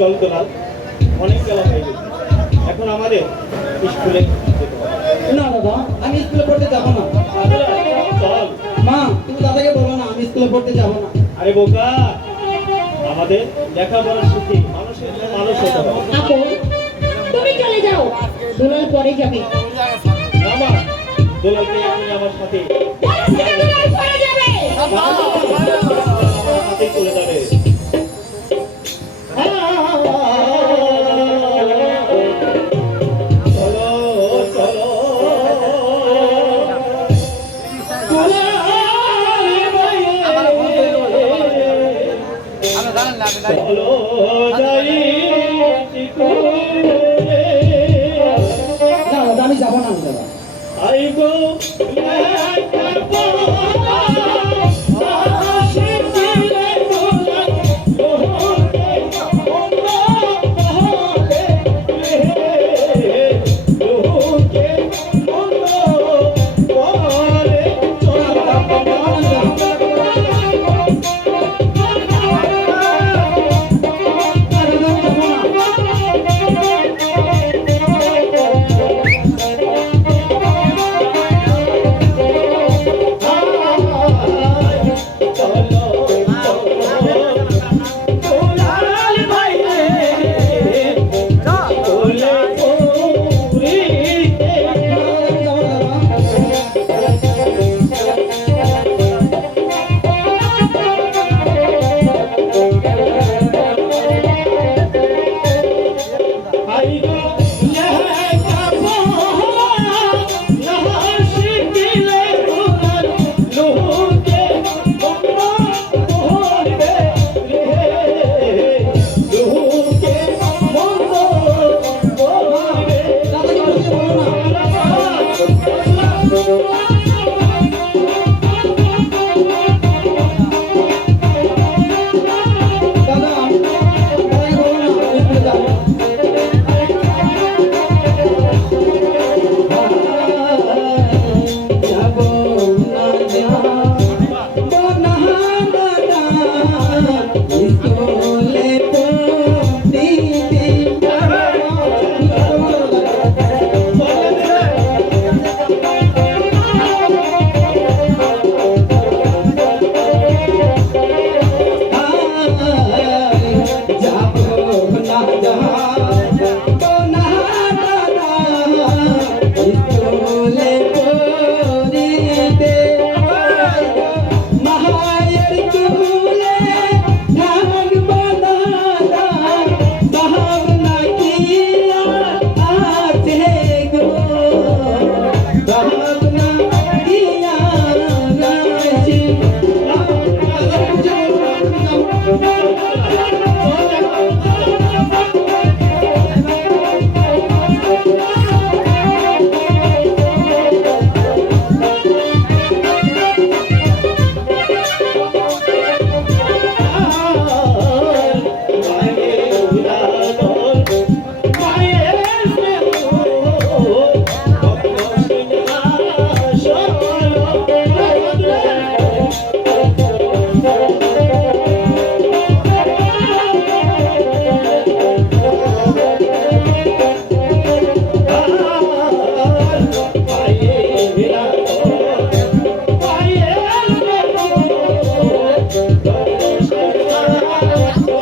চল তোলা অনেক বেলা হয়ে গেছে। এখন আমাদের স্কুলে না দাদা আমি স্কুলে পড়তে যাব না। চল। মা তুমি দাদাকে বলো না আমি স্কুলে পড়তে যাব না। আরে বোকা! আমাদের লেখাপড়া শিখে মানুষের মানুষ হতে হবে। তুমি চলে যাও। দুলাল পরে যাবে। না মা দোলালকে আমার সাথে যাবে। চলে যাবে। আমি যাব না আমি যাব। Thank you.